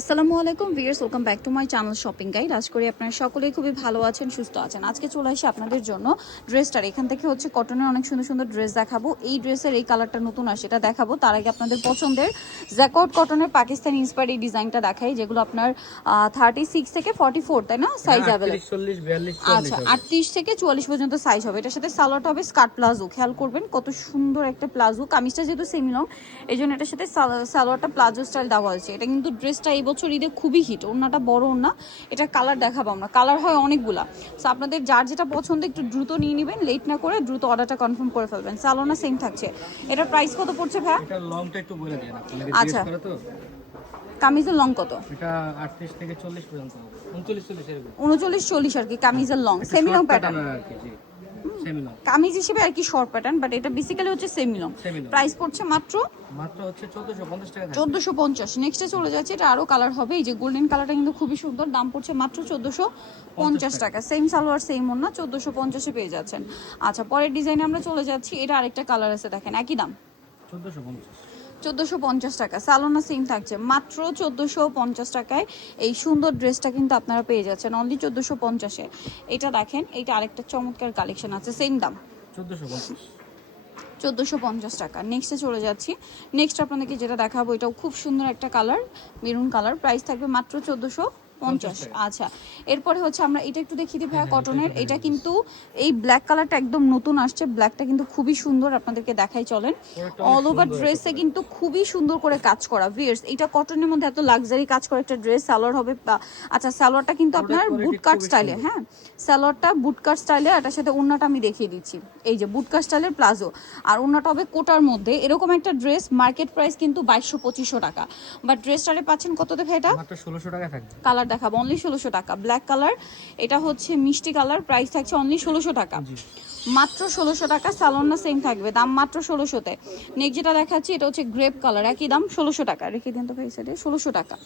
আসসালামু আলাইকুম viewers, welcome back to my channel shopping guide. আশা করি আপনারা সকলেই খুবই ভালো আছেন, সুস্থ আছেন। আজকে চলে আসি আপনাদের জন্য ড্রেসটার এখান থেকে হচ্ছে কটনের অনেক সুন্দর সুন্দর ড্রেস দেখাবো। এই ড্রেসের এই কালারটা নতুন আসে, এটা দেখাবো। তার আগে আপনাদের পছন্দের জ্যাকর্ড কটনের পাকিস্তানি ইন্সপায়ার্ড এই ডিজাইনটা দেখাই, যেগুলো আপনার 36 থেকে 44 তাই না সাইজ অ্যাভেলেবল। আচ্ছা, 38 থেকে 44 পর্যন্ত সাইজ হবে। এটার সাথে সালোয়ারটা হবে স্কার্ট প্লাজো। খেয়াল করবেন কত সুন্দর একটা প্লাজো। কামিজটা যেহেতু সেমি লং, এই জন্য এটার সাথে সালোয়ারটা প্লাজো স্টাইল দেওয়া হয়েছে। এটা কিন্তু ড্রেসটা এই বছর ঈদে খুবই হিট। ওড়নাটা বড় ওড়না, এটা কালার দেখাবো আমরা, কালার হয় অনেকগুলা। সো আপনাদের যার যেটা পছন্দ একটু দ্রুত নিয়ে নেবেন, লেট না করে দ্রুত অর্ডারটা কনফার্ম করে ফেলবেন। সালোনা সেম থাকছে। এটার প্রাইস কত পড়ছে ভাই? এটা লংটা একটু বলে দেন আপনাদের আচ্ছা, জিজ্ঞেস করে তো। কামিজের লং কত? এটা 38 থেকে 40 পর্যন্ত হবে, 39 40 এরকম। 39 40 আর কি কামিজের লং, সেমি লং প্যাটার্ন আর কি, জি সেমি লং কামিজ হিসেবে আর কি, শর্ট প্যাটার্ন, বাট এটা বেসিক্যালি হচ্ছে সেমি লং। প্রাইস পড়ছে মাত্র হচ্ছে 1450 টাকা। 1450। নেক্সটে চলে যাচ্ছে, এটা আরো কালার হবে। এই যে গোল্ডেন কালারটা কিন্তু খুবই সুন্দর, দাম পড়ছে মাত্র 1450 টাকা। সেম সালোয়ার সেম ওড়না, 1450-এ পেয়ে যাচ্ছেন। আচ্ছা, পরের ডিজাইনে আমরা চলে যাচ্ছি। এটা আরেকটা কালার আছে, দেখেন একই দাম 1450 টাকা। সালোনা সেম থাকছে মাত্র 1450 টাকায়। এই সুন্দর ড্রেসটা কিন্তু আপনারা পেয়ে যাচ্ছেন অনলি 1450-এ। এটা দেখেন, এটা আরেকটা চমৎকার কালেকশন আছে, সেম দাম 1450 টাকা। নেক্সটে চলে যাচ্ছি। নেক্সট আপনাদেরকে যেটা দেখাবো, এটাও খুব সুন্দর একটা কালার, মেরুন কালার। প্রাইস থাকবে মাত্র 1450। আচ্ছা, এরপরে হচ্ছে আমরা এটা একটু দেখিয়ে দিই ভাইয়া, কটনের। এটা কিন্তু এই ব্ল্যাক কালারটা একদম নতুন আসছে। ব্ল্যাকটা কিন্তু খুবই সুন্দর, আপনাদেরকে দেখাই চলেন। অল ওভার ড্রেসে কিন্তু খুবই সুন্দর করে কাজ করা। ভিউয়ার্স, এটা কটনের মধ্যে এত লাক্সারি কাজ করা একটা ড্রেস। সালোয়ার হবে, আচ্ছা সালোয়ারটা কিন্তু আপনার বুট কাট স্টাইলে, হ্যাঁ সালোয়ারটা বুট কাট স্টাইলে। এটার সাথে ওড়নাটা আমি দেখিয়ে দিচ্ছি, এই যে বুট কাট স্টাইলের প্লাজো, আর ওড়নাটা হবে কোটার মধ্যে। এরকম একটা ড্রেস মার্কেট প্রাইস কিন্তু 2200-2500 টাকা, বাট ড্রেসটারে পাচ্ছেন কততে ভাই? এটা মাত্র 1600 টাকা থাকবে। কালার দেখাবো অনলি 1600 টাকা। ব্ল্যাক কালার, এটা হচ্ছে মিষ্টি কালার। প্রাইস থাকছে অনলি 1600 টাকা, মাত্র 1600 টাকা। সালোনা সেম থাকবে, দাম মাত্র 1600-তে। নেক্সট যেটা দেখাচ্ছি, এটা হচ্ছে গ্রেপ কালার, একই দাম 1600 টাকা। রেখে দিন তো ভাই সাইডে, 1600 টাকা।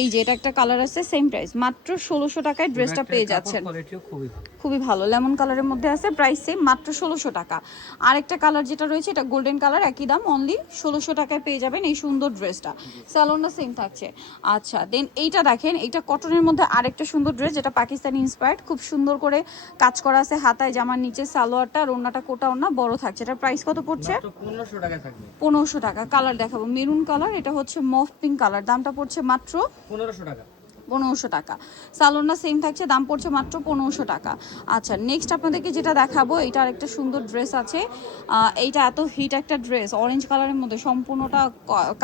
এই যে এটা একটা কালার আছে, সেম প্রাইস, মাত্র 1600 টাকায় ড্রেসটা পেয়ে যাচ্ছেন। খুবই ভালো, লেমন কালারের মধ্যে আছে, প্রাইস সেম, মাত্র 1600 টাকা। আরেকটা কালার যেটা রয়েছে, এটা গোল্ডেন কালার, একই দাম অনলি 1600 টাকায় পেয়ে যাবেন এই সুন্দর ড্রেসটা। সালোনা সেম থাকছে। আচ্ছা, দেন এইটা দেখেন, এইটা কটনের মধ্যে আরেকটা সুন্দর ড্রেস, যেটা পাকিস্তানি ইন্সপায়ার্ড। খুব সুন্দর করে কাজ করা আছে হাতায়, জামার নিচে সালোয়ারটা, আর ওড়নাটা কোটা ওড়না বড় থাকছে। এটার প্রাইস কত পড়ছে? 1500 টাকা থাকবে। 1500 টাকা। কালার দেখাবো মেরুন কালার, এটা হচ্ছে মফ পিঙ্ক কালার। দামটা পড়ছে মাত্র 1500 টাকা। 1500 টাকা। সালোনা সেম থাকছে, দাম পড়ছে মাত্র 1500 টাকা। আচ্ছা, নেক্সট আপনাদেরকে যেটা দেখাবো, এটা আরেকটা সুন্দর ড্রেস আছে। এইটা এত হিট একটা ড্রেস, অরেঞ্জ কালারের মধ্যে সম্পূর্ণটা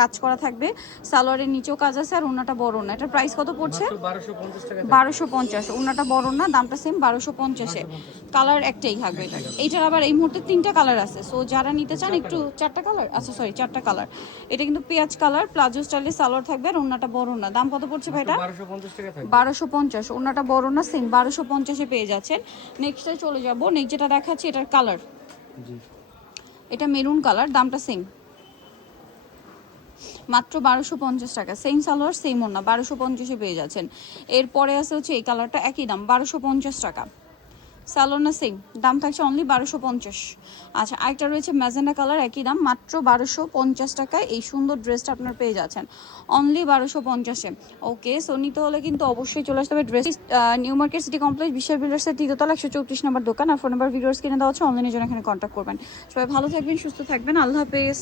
কাজ করা থাকবে। সালোয়ারের নিচেও কাজ আছে, আর ওড়নাটা বড় না। এটার প্রাইস কত পড়ছে? 1250 টাকা। 1250। ওড়নাটা বড় না, দামটা সেম 1250-এ। কালার একটাই থাকবে এটা। এইটার আবার এই মুহূর্তে 3টা কালার আছে, সো যারা নিতে চান একটু 4টা কালার, আচ্ছা সরি 4টা কালার। এটা কিন্তু পেঁয়াজ কালার, প্লাজো স্টাইলে সালোয়ার থাকবে, আর ওড়নাটা বড় না। দাম কত পড়ছে ভাই? এটা 1250। ওড়নাটা বড় না, সেম 1250-এ পেয়ে যাচ্ছেন। নেক্সটে চলে যাব। নেক্সট যেটা দেখাচ্ছি, এটার কালার, এটা মেরুন কালার, দামটা সেম, মাত্র 1250 টাকা। সেম সালোয়ার সেম ওড়না, 1250-এ পেয়ে যাচ্ছেন। এরপরে আছে হচ্ছে এই কালারটা, একই দাম 1250 টাকা। সালোনা সেম, দাম থাকছে অনলি 1250। আচ্ছা, আরেকটা রয়েছে ম্যাজেন্ডা কালার, একই দাম মাত্র 1250 টাকায় এই সুন্দর ড্রেসটা আপনারা পেয়ে যাচ্ছেন অনলি 1250-এ। ওকে, সো নিতে হলে কিন্তু অবশ্যই চলে আসতে হবে dress New Market City Complex, বিশাল বিল্ডার্সের 3তলা 134 নম্বর দোকান। আর ফোন নাম্বার ভিডিওস কিনে দেওয়া হচ্ছে, অনলাইনের জন্য এখানে কন্ট্যাক্ট করবেন। সবাই ভালো থাকবেন, সুস্থ থাকবেন, আল্লাহ হাফেজ।